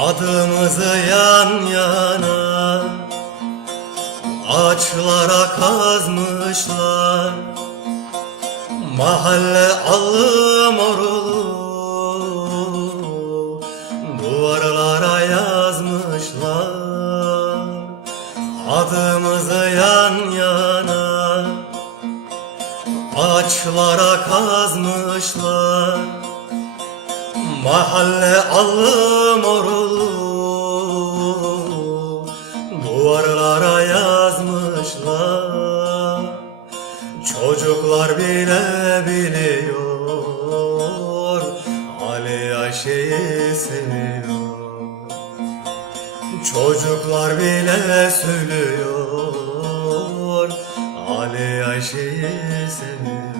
Adımızı yan yana Ağaçlara kazmışlar. Mahalle allı morulu Duvarlara yazmışlar. Adımızı yan yana Ağaçlara kazmışlar Mahalle allı morulu Duvarlara yazmışlar. Çocuklar bile biliyor. Ali Ayşe'yi seviyor. Çocuklar bile söylüyor. Ali Ayşe'yi seviyor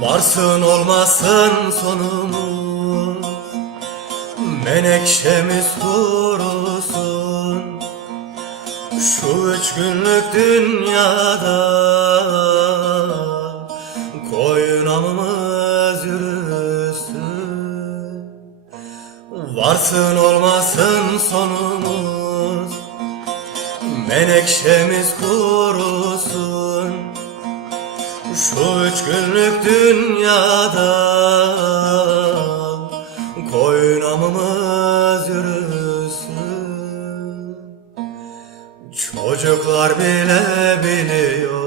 Varsın olmasın sonumuz. Menekşemiz kurusun. Şu üç günlük dünyada Koyunamımız yürüsün. Varsın olmasın sonumuz. Menekşemiz kurusun şu üç günlük dünyada Koyunamımız yürüsün. Çocuklar bile biliyor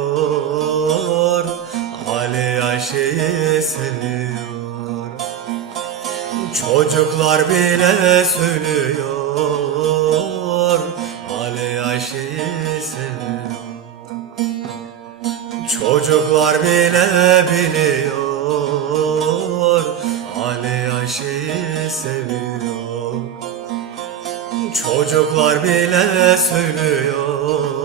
Ali Ayşe'yi seviyor. Çocuklar bile söylüyor Ali Ayşe'yi seviyor Çocuklar bile biliyor Ali Ayşe'yi seviyor. Çocuklar bile söylüyor